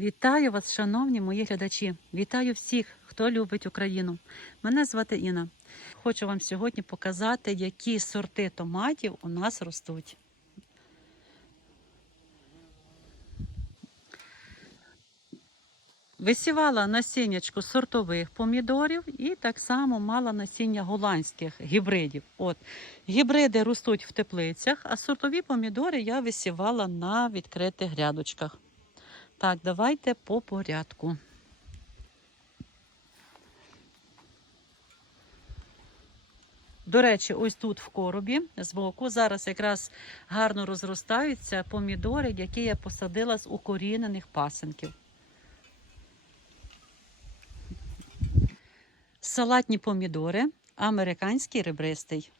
Вітаю вас, шановні мої глядачі. Вітаю всіх, хто любить Україну. Мене звати Інна. Хочу вам сьогодні показати, які сорти томатів у нас ростуть. Висівала насіннячку сортових помідорів і так само мала насіння голландських гібридів. От гібриди ростуть в теплицях, а сортові помідори я висівала на відкритих грядочках. Так, давайте по порядку. До речі, ось тут в коробі збоку зараз якраз гарно розростаються помідори, які я посадила з укорінених пасенків. Салатні помідори, американський ребристий.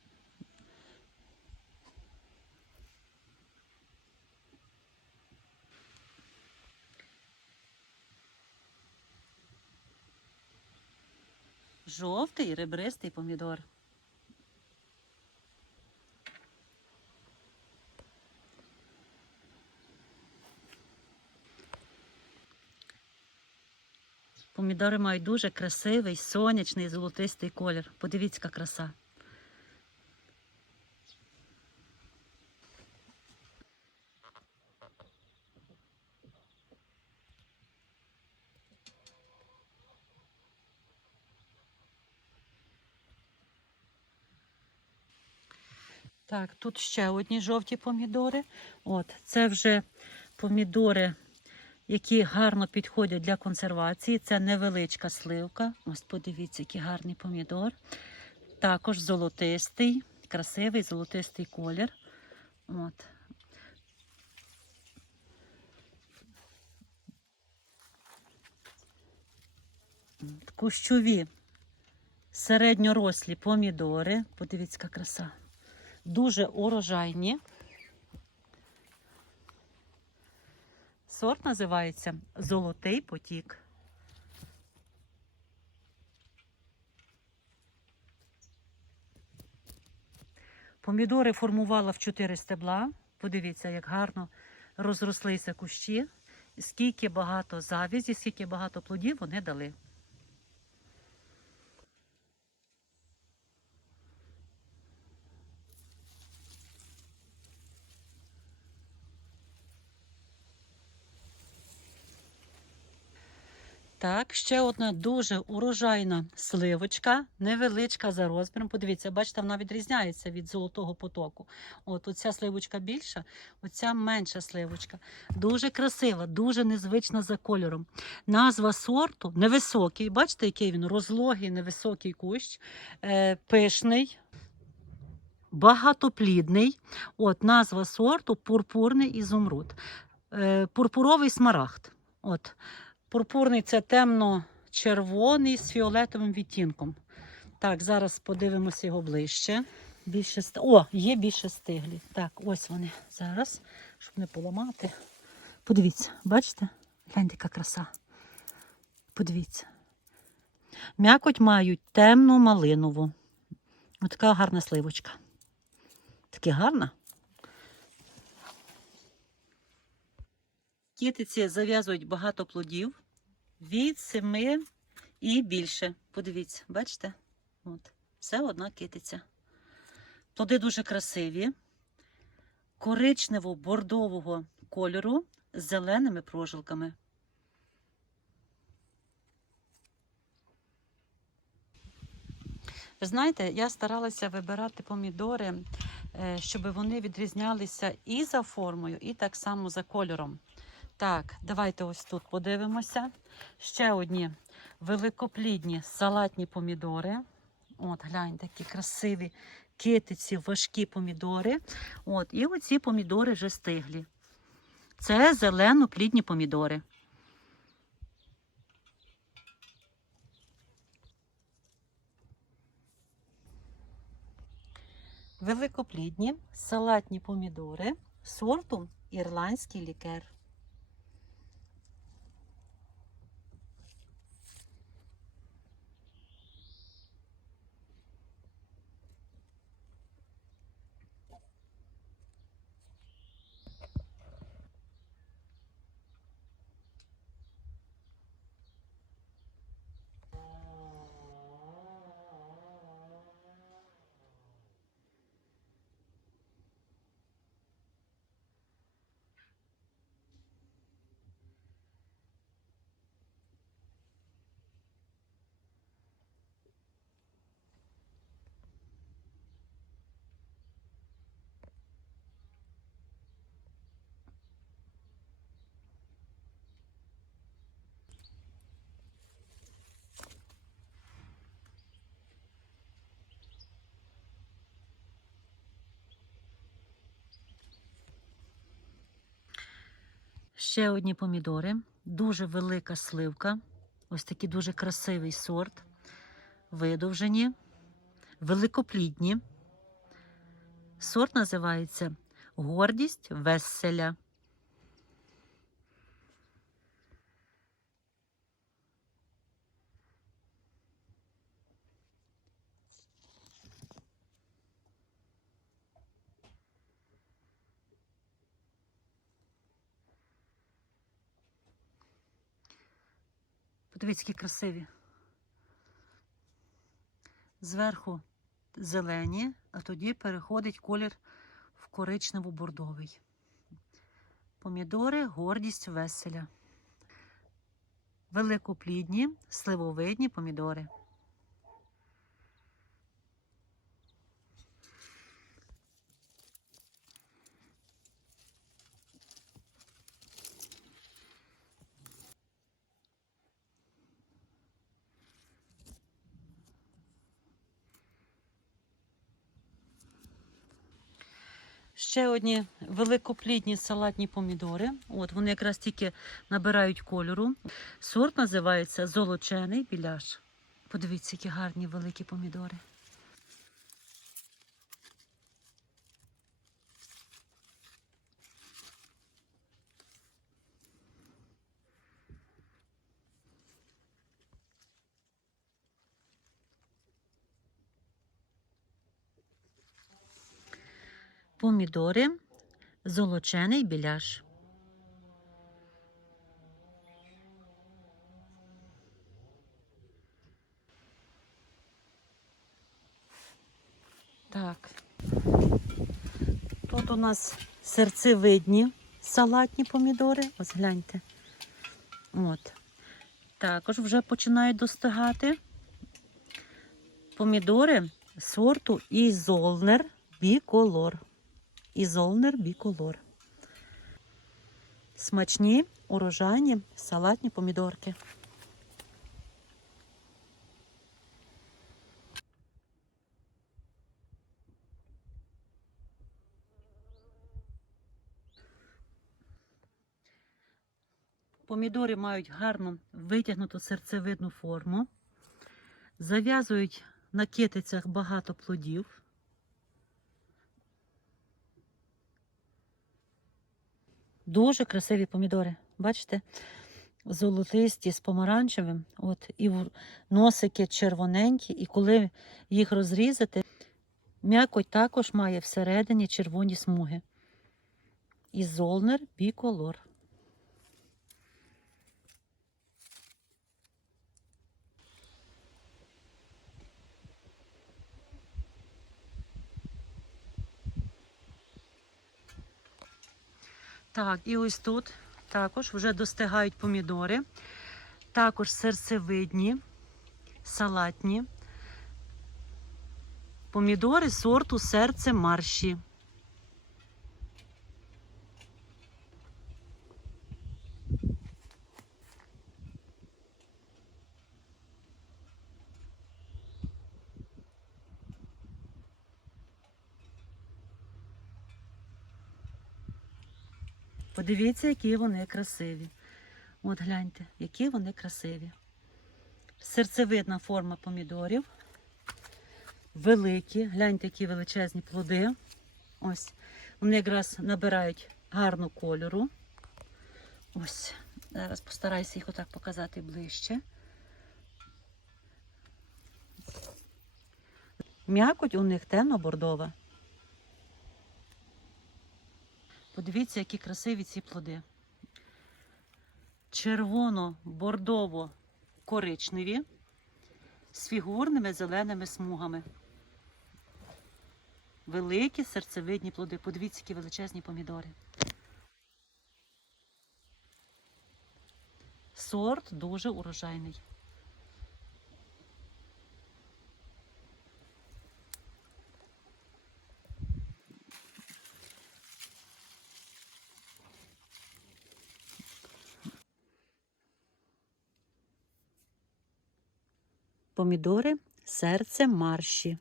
Жовтий ребристий помідор. Помідори мають дуже красивий, сонячний, золотистий колір. Подивіться, яка краса. Так, тут ще одні жовті помідори. От, це вже помідори які гарно підходять для консервації. Це невеличка сливка. Ось подивіться, який гарний помідор. Також золотистий, красивий золотистий колір. От. Кущові середньорослі помідори. Подивіться, яка краса. Дуже урожайні. Сорт називається Золотий потік. Помідори формувала в 4 стебла. Подивіться, як гарно розрослися кущі, скільки багато завязі, скільки багато плодів вони дали. Так, ще одна дуже урожайна сливочка, невеличка за розміром. Подивіться, бачите, вона відрізняється від золотого потоку. От оця сливочка більша, оця менша сливочка. Дуже красива, дуже незвична за кольором. Назва сорту невисокий. Бачите, який він розлогий, невисокий кущ, е, пишний. Багатоплідний. От назва сорту пурпурний ізумруд. Е, пурпуровий смарагд. От. Пурпурний це темно-червоний з фіолетовим відтінком. Так, зараз подивимося його ближче. Більше. О, є більше стиглі. Так, ось вони зараз, щоб не поламати. Подивіться, бачите? Гляньте, яка краса. Подивіться. М'якоть мають темну малинову. Ось така гарна сливочка. Таке гарна. Кітиці зав'язують багато плодів від семи і більше. Подивіться, бачите? От. Це одна китиця. Плоди дуже красиві, коричнево-бордового кольору з зеленими прожилками. Ви знаєте, я старалася вибирати помідори, е, щоб вони відрізнялися і за формою, і так само за кольором. Так, давайте ось тут подивимося. Ще одні великоплідні салатні помідори. От, гляньте, такі красиві китиці, важкі помідори. От, І оці помідори вже стиглі. Це зелено-плідні помідори. Великоплідні салатні помідори сорту ірландський лікер. Ще одні помідори. Дуже велика сливка. Ось такий дуже красивий сорт. Видовжені, великоплідні. Сорт називається Гордість веселя. Подивіться, які красиві. Зверху зелені, а тоді переходить колір в коричнево-бордовий. Помідори гордість веселя. Великоплідні, сливовидні помідори. Ще одні великоплідні салатні помідори. От вони якраз тільки набирають кольору. Сорт називається золочений біляш. Подивіться, які гарні великі помідори. Помідори, золочений біляш. Так. Тут у нас серцевидні салатні помідори. Ось гляньте. От. Також вже починають достигати. Помідори сорту Ізолнер біколор. Ізолнер біколор. Смачні, урожайні, салатні помідорки. Помідори мають гарну витягнуту серцевидну форму, зав'язують на китицях багато плодів. Дуже красиві помідори. Бачите? Золотисті з помаранчевим. От, і носики червоненькі, і коли їх розрізати, м'якоть також має всередині червоні смуги. І золнер біколор. Так, і ось тут також вже достигають помідори. Також серцевидні, салатні. Помідори сорту серце марші. Подивіться, які вони красиві. От гляньте, які вони красиві. Серцевидна форма помідорів. Великі, гляньте, які величезні плоди. Ось. Вони якраз набирають гарну кольору. Ось. Зараз постараюся їх отак показати ближче. М'якоть у них темно-бордова. Подивіться, які красиві ці плоди. Червоно-бордово-коричневі з фігурними зеленими смугами. Великі серцевидні плоди. Подивіться, які величезні помідори. Сорт дуже урожайний. Помідори серце марші.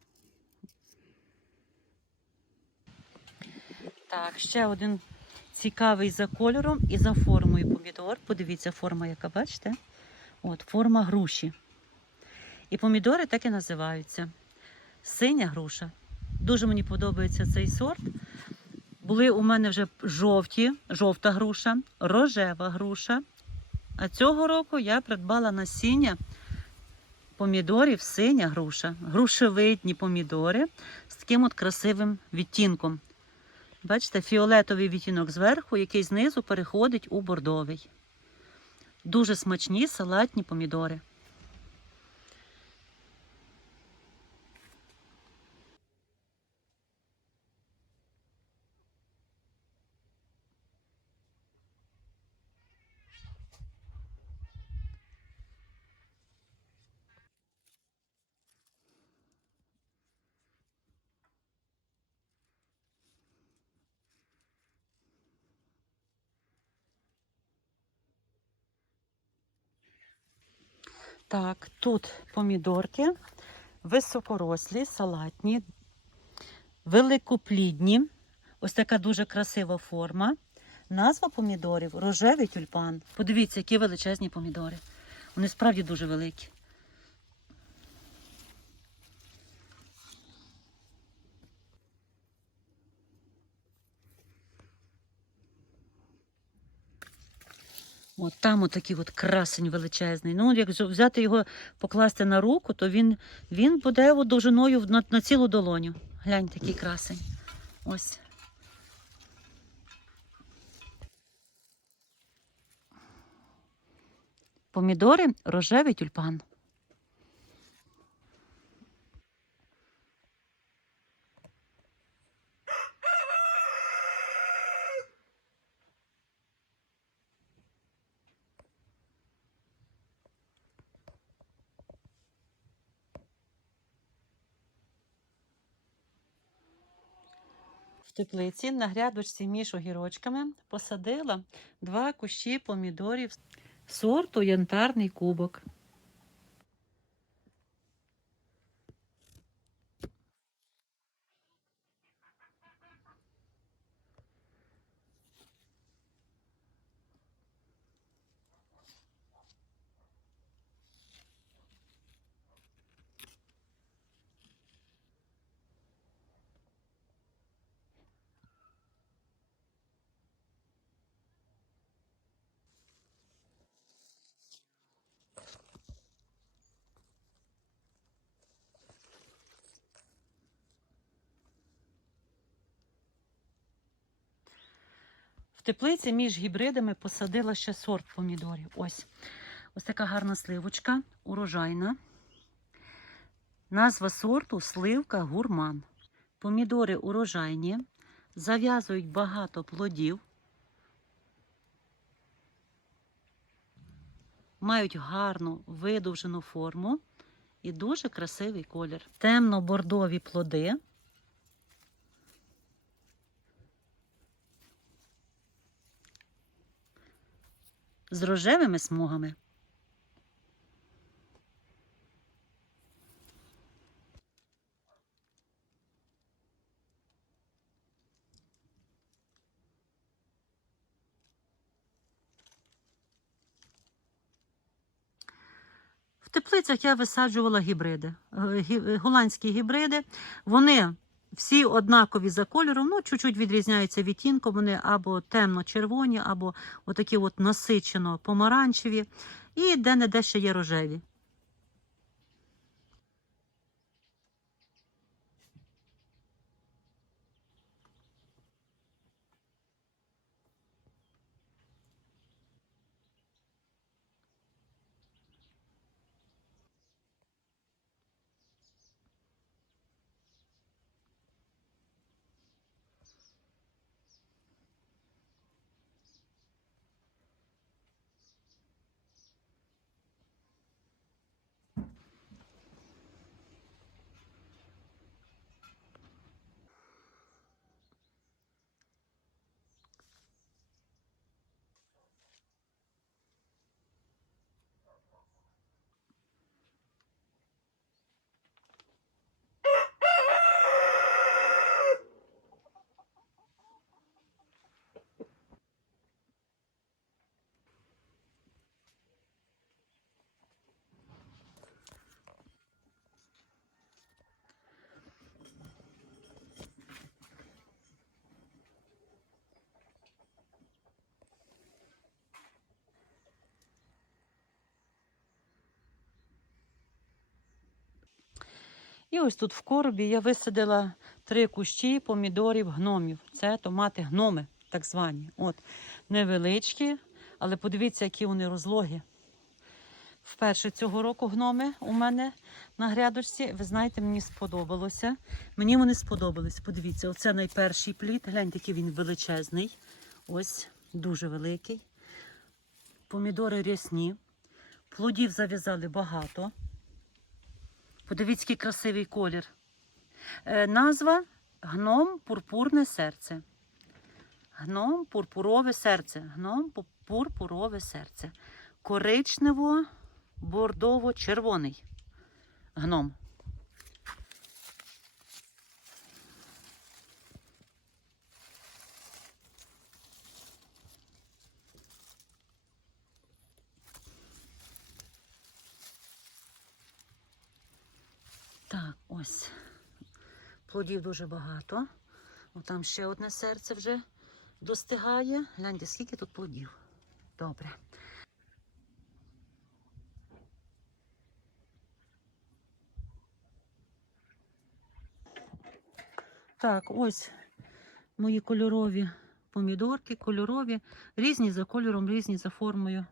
Так, ще один цікавий за кольором і за формою помідор. Подивіться, форма, яка бачите? От, форма груші. І помідори так і називаються. Синя груша. Дуже мені подобається цей сорт. Були у мене вже жовті, жовта груша, рожева груша. А цього року я придбала насіння помідорів синя груша. Грушевидні помідори з таким от красивим відтінком. Бачите, фіолетовий відтінок зверху, який знизу переходить у бордовий. Дуже смачні салатні помідори. Так, тут помідорки високорослі, салатні, великоплідні. Ось така дуже красива форма. Назва помідорів рожевий тюльпан. Подивіться, які величезні помідори. Вони справді дуже великі. От там отакий от красень величезний. Ну, як взяти його, покласти на руку, то він, він буде довжиною на, на цілу долоню. Глянь, такий красень. Ось. Помідори рожевий тюльпан. В теплиці на грядочці між огірочками посадила два кущі помідорів сорту янтарний кубок. В теплиці між гібридами посадила ще сорт помідорів. Ось. Ось така гарна сливочка, урожайна. Назва сорту сливка гурман. Помідори урожайні, зав'язують багато плодів, мають гарну видовжену форму і дуже красивий колір. Темно-бордові плоди. З рожевими смугами. В теплицях я висаджувала гібриди, е, голландські гібриди. Вони всі однакові за кольором, ну чуть-чуть відрізняються відтінком. Вони або темно-червоні, або отакі от насичено помаранчеві, і де-не-де ще є рожеві. І ось тут в коробі я висадила три кущі помідорів гномів. Це томати гноми, так звані. От, невеличкі, але подивіться, які вони розлогі. Вперше цього року гноми у мене на грядочці. Ви знаєте, мені сподобалося. Мені вони сподобались. Подивіться, оце найперший плід. Гляньте, який він величезний. Ось, дуже великий. Помідори рясні. Плодів зав'язали багато. Подивіться, який красивий колір. Е, назва гном пурпурне серце. Гном пурпурове серце. Гном пурпурове серце. Коричнево бордово-червоний гном. Так, ось. Плодів дуже багато. О, там ще одне серце вже достигає. Гляньте, скільки тут плодів. Добре. Так, ось мої кольорові помідорки, кольорові, різні за кольором, різні за формою.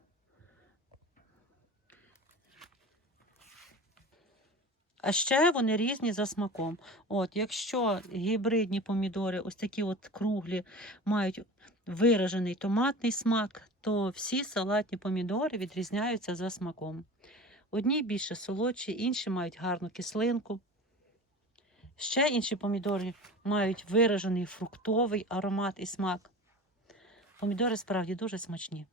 А ще вони різні за смаком. От, якщо гібридні помідори, ось такі от круглі, мають виражений томатний смак, то всі салатні помідори відрізняються за смаком. Одні більше солодші, інші мають гарну кислинку. Ще інші помідори мають виражений фруктовий аромат і смак. Помідори справді дуже смачні.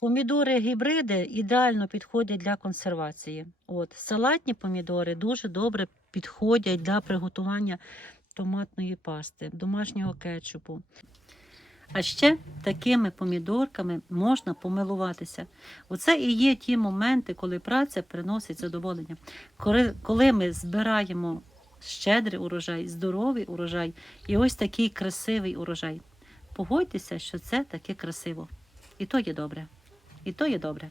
Помідори гібриди ідеально підходять для консервації. От, салатні помідори дуже добре підходять для приготування томатної пасти, домашнього кетчупу. А ще такими помідорками можна помилуватися. Оце і є ті моменти, коли праця приносить задоволення. Коли, ми збираємо щедрий урожай, здоровий урожай і ось такий красивий урожай. Погодьтеся, що це таке красиво. І то є добре. І то є добре.